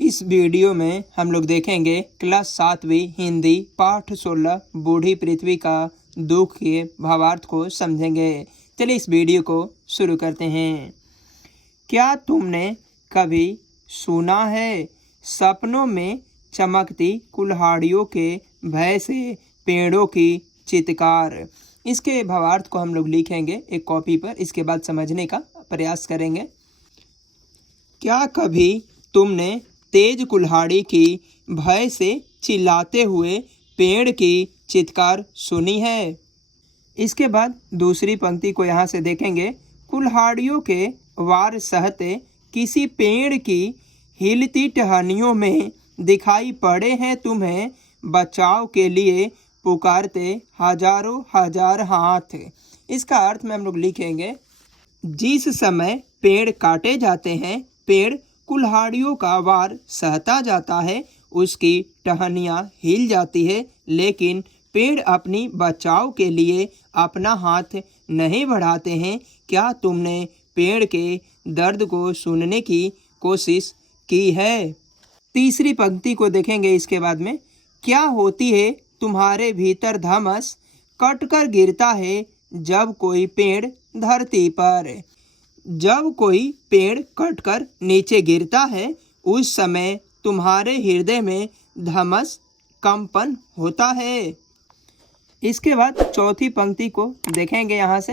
इस वीडियो में हम लोग देखेंगे क्लास 7वीं हिंदी पाठ 16 बूढ़ी पृथ्वी का दुख के भावार्थ को समझेंगे। चलिए इस वीडियो को शुरू करते हैं। क्या तुमने कभी सुना है सपनों में चमकती कुल्हाड़ियों के भय से पेड़ों की चित्कार। इसके भावार्थ को हम लोग लिखेंगे एक कॉपी पर, इसके बाद समझने का प्रयास करेंगे। क्या कभी तुमने तेज कुल्हाड़ी की भय से चिल्लाते हुए पेड़ की चित्कार सुनी है। इसके बाद दूसरी पंक्ति को यहाँ से देखेंगे। कुल्हाड़ियों के वार सहते किसी पेड़ की हिलती टहनियों में दिखाई पड़े हैं तुम्हें बचाव के लिए पुकारते हजारों हजार हाथ। इसका अर्थ में हम लोग लिखेंगे, जिस समय पेड़ काटे जाते हैं, पेड़ कुल्हाड़ियों का वार सहता जाता है, उसकी टहनियाँ हिल जाती है, लेकिन पेड़ अपनी बचाव के लिए अपना हाथ नहीं बढ़ाते हैं। क्या तुमने पेड़ के दर्द को सुनने की कोशिश की है। तीसरी पंक्ति को देखेंगे इसके बाद में। क्या होती है तुम्हारे भीतर धमस, कटकर गिरता है जब कोई पेड़ धरती पर। जब कोई पेड़ कटकर नीचे गिरता है, उस समय तुम्हारे हृदय में धमस कंपन होता है। इसके बाद चौथी पंक्ति को देखेंगे यहाँ से।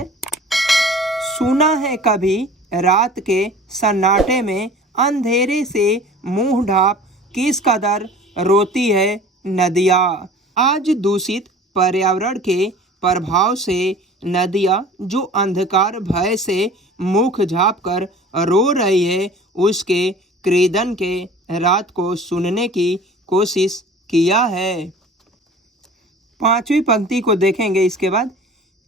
सुना है कभी रात के सन्नाटे में अंधेरे से मुंह ढाप किस कदर रोती है नदियाँ। आज दूषित पर्यावरण के प्रभाव से नदियाँ जो अंधकार भय से मुख झाँप कर रो रही है, उसके क्रीदन के रात को सुनने की कोशिश किया है। पांचवी पंक्ति को देखेंगे इसके बाद।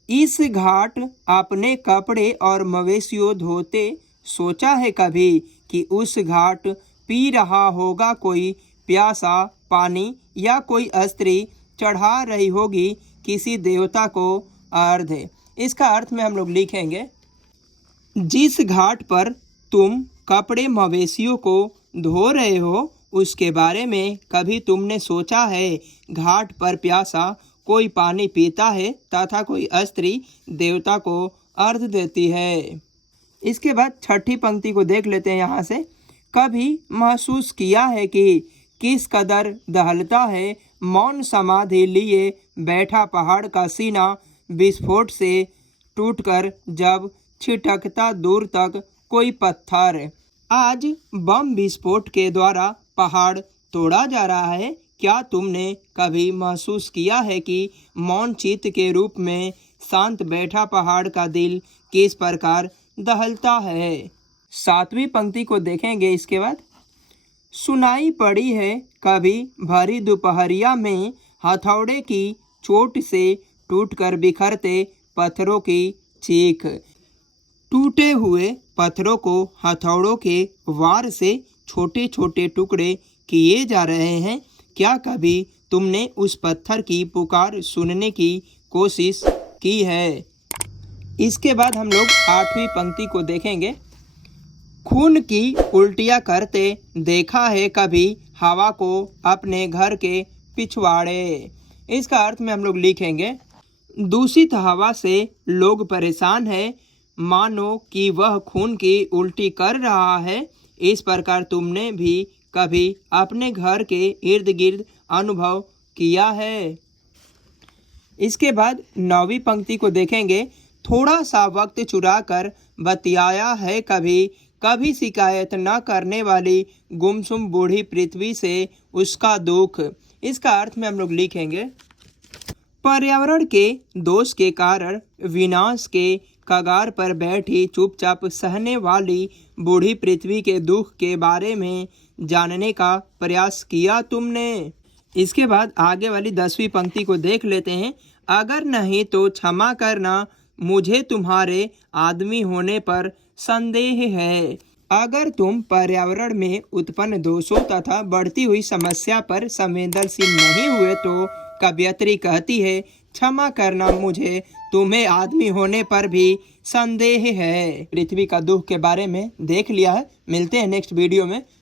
इस घाट अपने कपड़े और मवेशियों धोते सोचा है कभी कि उस घाट पी रहा होगा कोई प्यासा पानी, या कोई स्त्री चढ़ा रही होगी किसी देवता को अर्घ। इसका अर्थ में हम लोग लिखेंगे, जिस घाट पर तुम कपड़े मवेशियों को धो रहे हो, उसके बारे में कभी तुमने सोचा है घाट पर प्यासा कोई पानी पीता है तथा कोई स्त्री देवता को अर्घ देती है। इसके बाद छठी पंक्ति को देख लेते हैं यहाँ से। कभी महसूस किया है कि किस कदर दहलता है मौन समाधि लिए बैठा पहाड़ का सीना, विस्फोट से टूटकर जब छिटकता दूर तक कोई पत्थर। आज बम विस्फोट के द्वारा पहाड़ तोड़ा जा रहा है। क्या तुमने कभी महसूस किया है कि मौन चित्त के रूप में शांत बैठा पहाड़ का दिल किस प्रकार दहलता है। सातवीं पंक्ति को देखेंगे इसके बाद। सुनाई पड़ी है कभी भरी दोपहरिया में हथौड़े की चोट से टूटकर बिखरते पत्थरों की चीख। टूटे हुए पत्थरों को हथौड़ों के वार से छोटे छोटे टुकड़े किए जा रहे हैं। क्या कभी तुमने उस पत्थर की पुकार सुनने की कोशिश की है। इसके बाद हम लोग आठवीं पंक्ति को देखेंगे। खून की उल्टियाँ करते देखा है कभी हवा को अपने घर के पिछवाड़े। इसका अर्थ में हम लोग लिखेंगे, दूषित हवा से लोग परेशान हैं, मानो कि वह खून की उल्टी कर रहा है। इस प्रकार तुमने भी कभी अपने घर के इर्द गिर्द अनुभव किया है। इसके बाद नौवीं पंक्ति को देखेंगे। थोड़ा सा वक्त चुरा कर बतियाया है कभी, कभी शिकायत न करने वाली गुमसुम बूढ़ी पृथ्वी से उसका दुख। इसका अर्थ में हम लोग लिखेंगे, पर्यावरण के दोष के कारण विनाश के कगार पर बैठी चुपचाप सहने वाली बूढ़ी पृथ्वी के दुख के बारे में जानने का प्रयास किया तुमने। इसके बाद आगे वाली 10वीं पंक्ति को देख लेते हैं। अगर नहीं तो क्षमा करना, मुझे तुम्हारे आदमी होने पर संदेह है। अगर तुम पर्यावरण में उत्पन्न दोषों तथा बढ़ती हुई समस्या पर संवेदनशील नहीं हुए तो कवयित्री कहती है, क्षमा करना, मुझे तुम्हें आदमी होने पर भी संदेह है। पृथ्वी का दुख के बारे में देख लिया है। मिलते हैं नेक्स्ट वीडियो में।